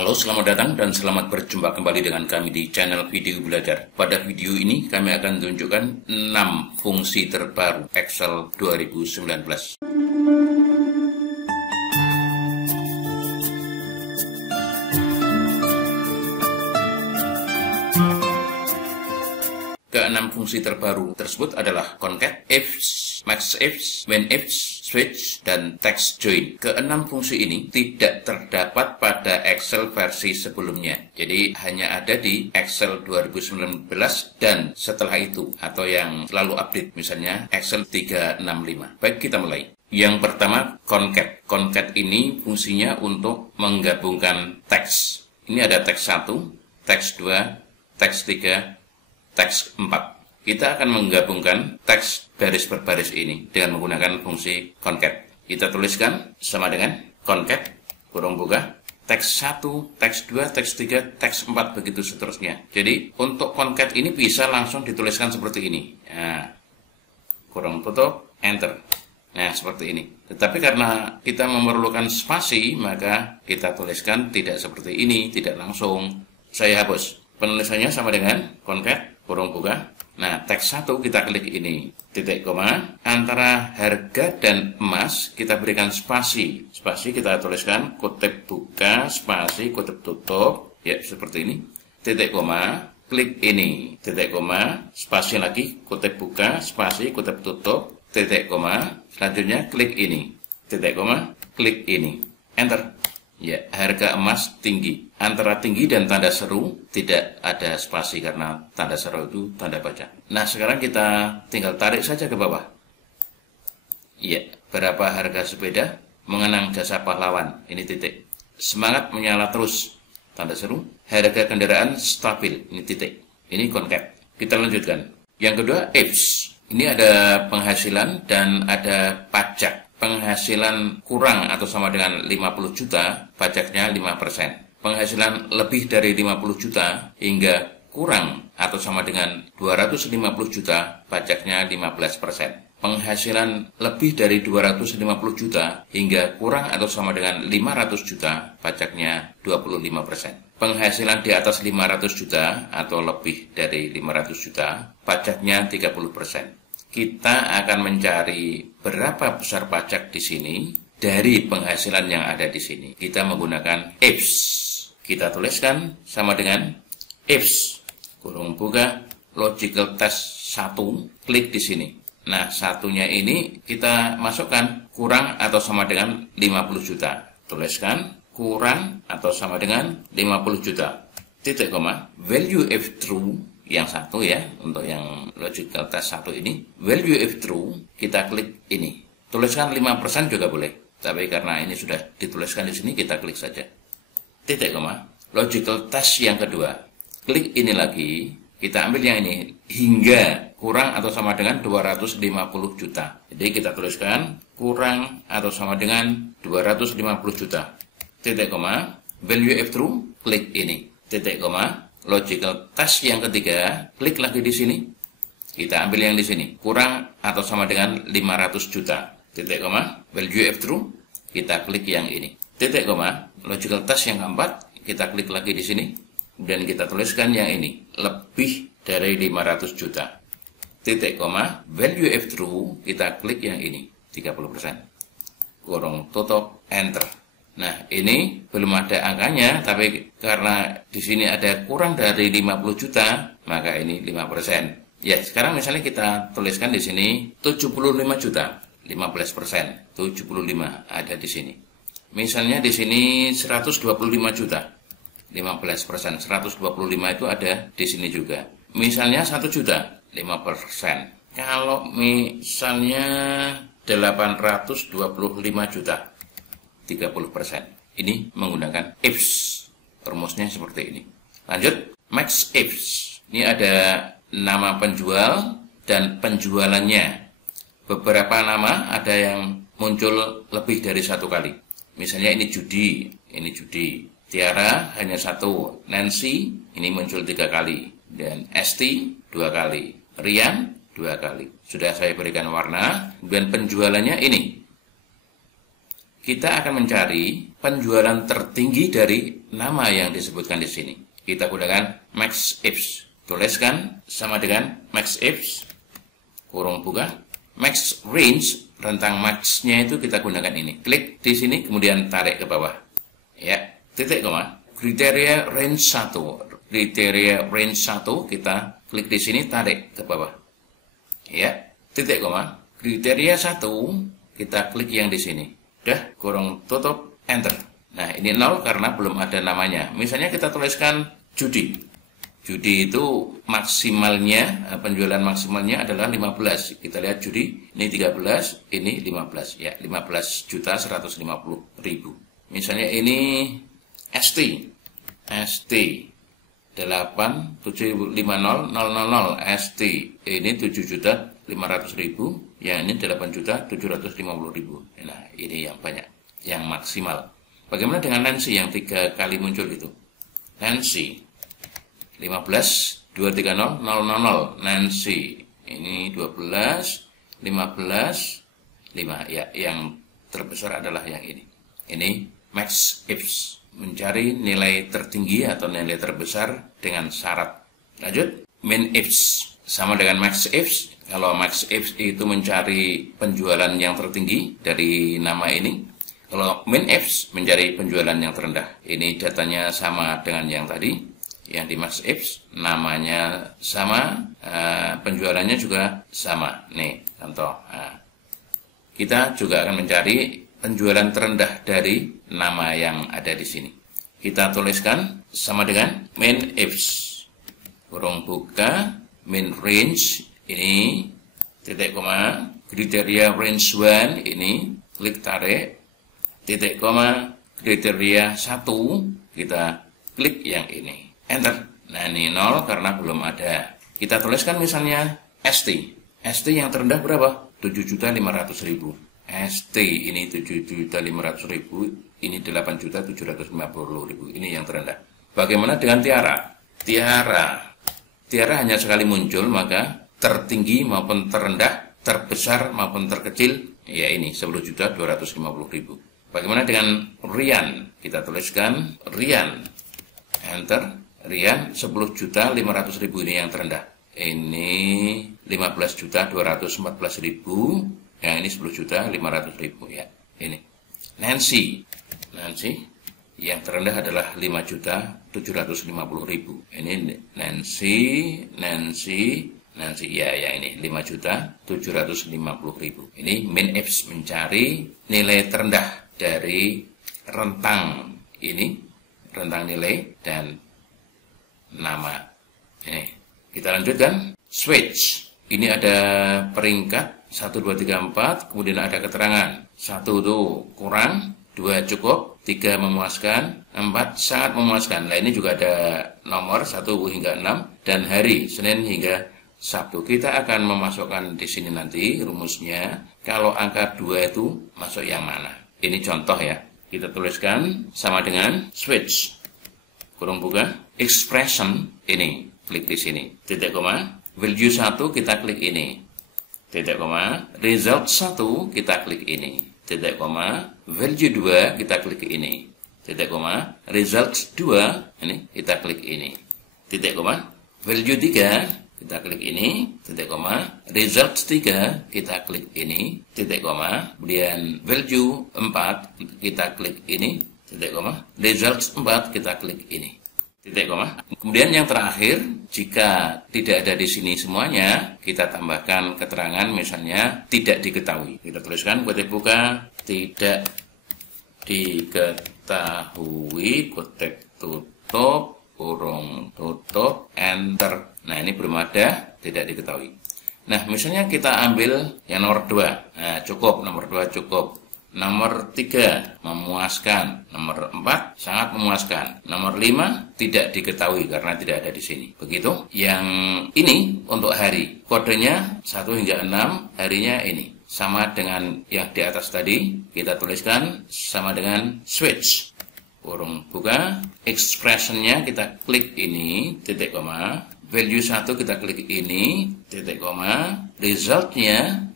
Halo, selamat datang dan selamat berjumpa kembali dengan kami di channel Video Belajar. Pada video ini kami akan tunjukkan 6 fungsi terbaru Excel 2019. Keenam fungsi terbaru tersebut adalah concat, ifs, max ifs, when ifs, switch, dan text join. Keenam fungsi ini tidak terdapat pada Excel versi sebelumnya. Jadi hanya ada di Excel 2019 dan setelah itu atau yang selalu update, misalnya Excel 365. Baik, kita mulai. Yang pertama, concat. Concat ini fungsinya untuk menggabungkan teks. Ini ada teks 1, teks 2, teks 3, teks 4. Kita akan menggabungkan teks baris per baris ini dengan menggunakan fungsi concat. Kita tuliskan sama dengan concat, kurung buka, teks 1, teks 2, teks 3, teks 4, begitu seterusnya. Jadi untuk concat ini bisa langsung dituliskan seperti ini. Nah, kurung tutup, enter. Nah, seperti ini. Tetapi karena kita memerlukan spasi, maka kita tuliskan tidak seperti ini, tidak langsung. Saya hapus. Penulisannya sama dengan concat, kurung buka. Nah, teks 1 kita klik ini, titik koma, antara harga dan emas kita berikan spasi. Spasi kita tuliskan kutip buka, spasi, kutip tutup, ya seperti ini. Titik koma, klik ini, titik koma, spasi lagi, kutip buka, spasi, kutip tutup, titik koma, selanjutnya klik ini, titik koma, klik ini, enter. Ya, harga emas tinggi. Antara tinggi dan tanda seru tidak ada spasi karena tanda seru itu tanda baca. Nah, sekarang kita tinggal tarik saja ke bawah. Ya, berapa harga sepeda? Mengenang jasa pahlawan. Ini titik. Semangat menyala terus. Tanda seru. Harga kendaraan stabil. Ini titik. Ini concat. Kita lanjutkan. Yang kedua, ifs. Ini ada penghasilan dan ada pajak. Penghasilan kurang atau sama dengan 50 juta, pajaknya 5%. Penghasilan lebih dari 50 juta hingga kurang atau sama dengan 250 juta, pajaknya 15%. Penghasilan lebih dari 250 juta hingga kurang atau sama dengan 500 juta, pajaknya 25%. Penghasilan di atas 500 juta atau lebih dari 500 juta, pajaknya 30%. Kita akan mencari berapa besar pajak di sini dari penghasilan yang ada di sini. Kita menggunakan ifs. Kita tuliskan sama dengan ifs, kurung buka, logical test 1, klik di sini. Nah, satunya ini kita masukkan kurang atau sama dengan 50 juta. Tuliskan kurang atau sama dengan 50 juta. Titik koma, value if true. Yang satu ya, untuk yang logical test 1 ini, value if true, kita klik ini. Tuliskan 5% juga boleh, tapi karena ini sudah dituliskan di sini, kita klik saja. Titik koma, logical test yang kedua, klik ini lagi, kita ambil yang ini, hingga kurang atau sama dengan 250 juta. Jadi kita tuliskan kurang atau sama dengan 250 juta. Titik koma, value if true, klik ini. Titik koma, logical test yang ketiga, klik lagi di sini. Kita ambil yang di sini, kurang atau sama dengan 500 juta. Titik koma, value if true, kita klik yang ini. Titik koma, logical test yang keempat, kita klik lagi di sini. Dan kita tuliskan yang ini, lebih dari 500 juta. Titik koma, value if true, kita klik yang ini, 30%. Kurung tutup, enter. Nah, ini belum ada angkanya, tapi karena di sini ada kurang dari 50 juta, maka ini 5%. Ya, sekarang misalnya kita tuliskan di sini 75 juta, 15%, 75 ada di sini. Misalnya di sini 125 juta, 15%, 125 itu ada di sini juga. Misalnya 1 juta, 5%. Kalau misalnya 825 juta, 30%. Ini menggunakan ifs. Rumusnya seperti ini. Lanjut, max ifs. Ini ada nama penjual dan penjualannya. Beberapa nama ada yang muncul lebih dari satu kali. Misalnya ini judi, ini judi. Tiara hanya satu. Nancy ini muncul 3 kali. Dan Esti 2 kali. Rian 2 kali. Sudah saya berikan warna. Dan penjualannya ini. kita akan mencari penjualan tertinggi dari nama yang disebutkan di sini. Kita gunakan max ifs. Tuliskan sama dengan max ifs, kurung buka, max range, rentang max-nya itu kita gunakan ini. Klik di sini, kemudian tarik ke bawah. Ya, titik koma. Kriteria range 1. Kriteria range 1, kita klik di sini, tarik ke bawah. Ya, titik koma. Kriteria 1, kita klik yang di sini. Udah, kurung tutup, enter. Nah, ini 0 karena belum ada namanya. Misalnya kita tuliskan judi. Judi itu maksimalnya, penjualan maksimalnya adalah 15. Kita lihat judi, ini 13, ini 15. Ya, 15.150.000. Misalnya ini ST 8750000 ST. Ini 7.500.000, yang ini 8.750.000. Nah, ini yang banyak, yang maksimal. Bagaimana dengan Nancy yang 3 kali muncul itu? Nancy 15.230.000 Nancy. Ini 12, 15, 5. Ya, yang terbesar adalah yang ini. Ini max ifs, mencari nilai tertinggi atau nilai terbesar dengan syarat. Lanjut, min ifs sama dengan max ifs. Kalau max ifs itu mencari penjualan yang tertinggi dari nama ini. Kalau min ifs mencari penjualan yang terendah. Ini datanya sama dengan yang tadi. Yang di max ifs namanya sama, penjualannya juga sama. Nih contoh. Kita juga akan mencari penjualan terendah dari nama yang ada di sini. Kita tuliskan sama dengan min ifs, kurung buka, min range ini, titik koma, kriteria range 1 ini, klik tarik, titik koma, kriteria 1, kita klik yang ini. Enter. Nah, ini 0 karena belum ada. Kita tuliskan misalnya ST. ST yang terendah berapa? 7.500.000. ST ini 7.500.000. Ini 8.750.000. Ini yang terendah. Bagaimana dengan Tiara? Tiara hanya sekali muncul, maka tertinggi maupun terendah, terbesar maupun terkecil, ya ini 10.250.000. Bagaimana dengan Rian? Kita tuliskan Rian. Enter. Rian 10.500.000, ini yang terendah. Ini 15.214.000. Yang ini 10.500.000 ya. Ini. Nancy yang terendah adalah 5.750.000. Ini Nancy ya ini 5.750.000. Ini min ifs, mencari nilai terendah dari rentang ini, rentang nilai dan nama. Ini kita lanjutkan. Switch. Ini ada peringkat 1, 2, 3, 4. Kemudian ada keterangan. 1 itu kurang, 2 cukup, 3 memuaskan, 4 sangat memuaskan. Nah, ini juga ada nomor 1 hingga 6 dan hari Senin hingga Sabtu. Kita akan memasukkan di sini nanti rumusnya. Kalau angka 2 itu masuk yang mana? Ini contoh ya. Kita tuliskan sama dengan switch, kurung buka, expression ini, klik di sini, titik koma, value 1 kita klik ini, titik koma, result 1 kita klik ini, titik koma, value 2 kita klik ini, titik koma, result 2 ini kita klik ini, titik koma, value 3 kita klik ini, titik koma, result 3 kita klik ini, titik koma, kemudian value 4 kita klik ini, titik koma, result 4 kita klik ini, titik koma. Kemudian yang terakhir, jika tidak ada di sini semuanya, kita tambahkan keterangan misalnya tidak diketahui. Kita tuliskan kutip buka, tidak diketahui, kutip tutup, kurung tutup, enter. Nah, ini belum ada, tidak diketahui. Nah, misalnya kita ambil yang nomor 2. Nah, cukup, nomor 2 cukup. Nomor 3 memuaskan, nomor 4 sangat memuaskan, nomor 5 tidak diketahui karena tidak ada di sini. Begitu. Yang ini untuk hari, kodenya 1 hingga 6, harinya ini. Sama dengan yang di atas tadi, kita tuliskan sama dengan switch. Kurung buka, expressionnya kita klik ini, titik koma, value 1 kita klik ini, titik koma, result 1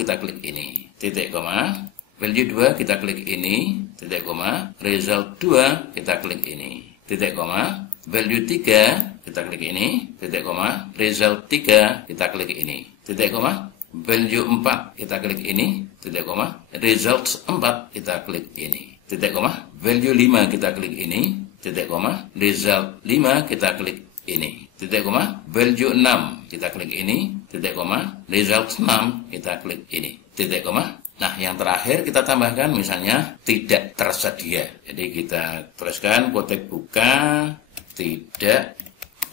kita klik ini, titik koma, Value 2 kita klik ini, titik koma. Result 2 kita klik ini, titik koma. Value 3 kita klik ini, titik koma. Result 3 kita klik ini, titik koma. Value 4 kita klik ini, titik koma. Result 4 kita klik ini, titik koma. Value 5 kita klik ini, titik koma. Result 5 kita klik ini, titik koma. Value 6 kita klik ini, titik koma. Result 6 kita klik ini, titik koma. Nah, yang terakhir kita tambahkan misalnya tidak tersedia. Jadi kita tuliskan kotek buka tidak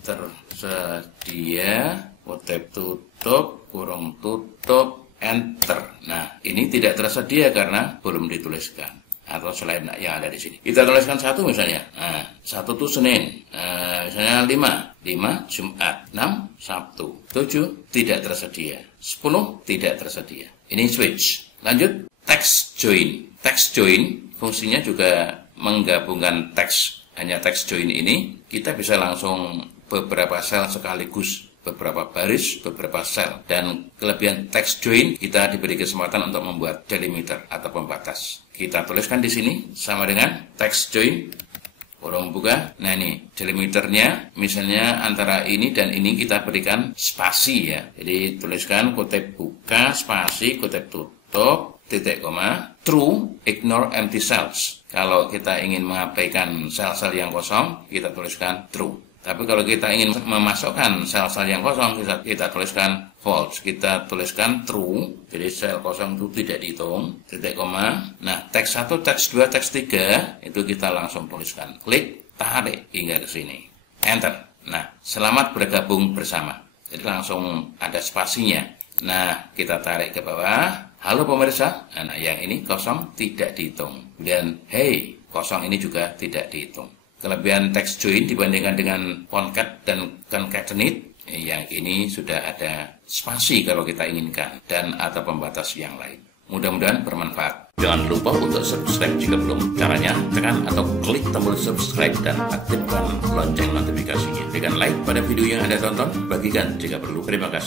tersedia, kotek tutup, kurung tutup, enter. Nah, ini tidak tersedia karena belum dituliskan. Atau selain yang ada di sini. Kita tuliskan 1 misalnya. Nah, 1 itu Senin. Misalnya 5 Jumat, 6 Sabtu, 7 tidak tersedia, 10 tidak tersedia. Ini switch. Lanjut, text join. Text join fungsinya juga menggabungkan teks. Hanya text join ini kita bisa langsung beberapa sel sekaligus, beberapa baris, beberapa sel. Dan kelebihan text join kita diberi kesempatan untuk membuat delimiter atau pembatas. Kita tuliskan di sini sama dengan text join kurung buka. Nah, ini delimiternya misalnya antara ini dan ini kita berikan spasi ya. Jadi tuliskan kotek buka spasi kotek tutup titik koma true, ignore empty cells. Kalau kita ingin mengabaikan sel-sel yang kosong, kita tuliskan true. Tapi kalau kita ingin memasukkan sel-sel yang kosong, kita tuliskan false. Kita tuliskan true, jadi sel kosong itu tidak dihitung, titik koma. Nah, teks 1, teks 2, teks 3, itu kita langsung tuliskan. Klik, tarik hingga ke sini. Enter. Nah, selamat bergabung bersama. Jadi langsung ada spasinya. Nah, kita tarik ke bawah. Halo pemirsa, nah yang ini kosong tidak dihitung. Kemudian, hey, kosong ini juga tidak dihitung. Kelebihan text join dibandingkan dengan concat dan concatenate, yang ini sudah ada spasi kalau kita inginkan, dan atau pembatas yang lain. Mudah-mudahan bermanfaat. Jangan lupa untuk subscribe jika belum. Caranya, tekan atau klik tombol subscribe dan aktifkan lonceng notifikasinya. Dengan like pada video yang Anda tonton, bagikan jika perlu. Terima kasih.